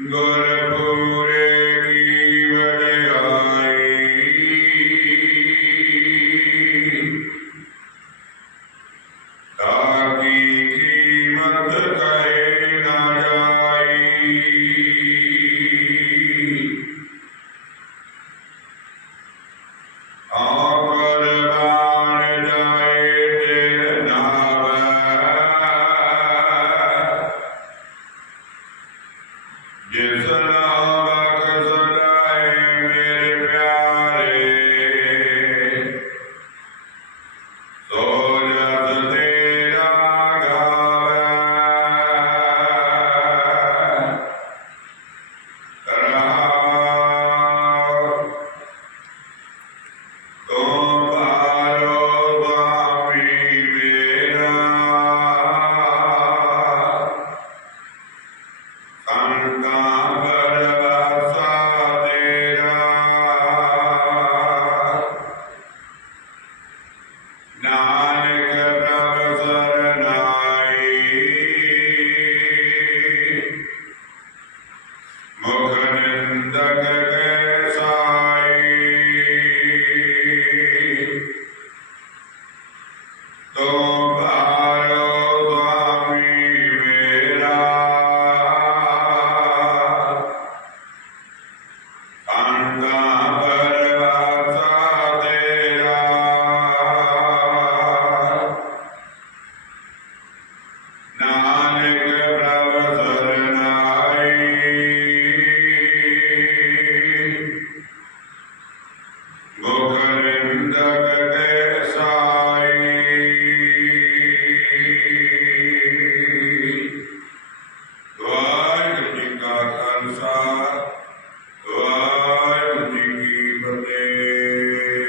Lord, Oh.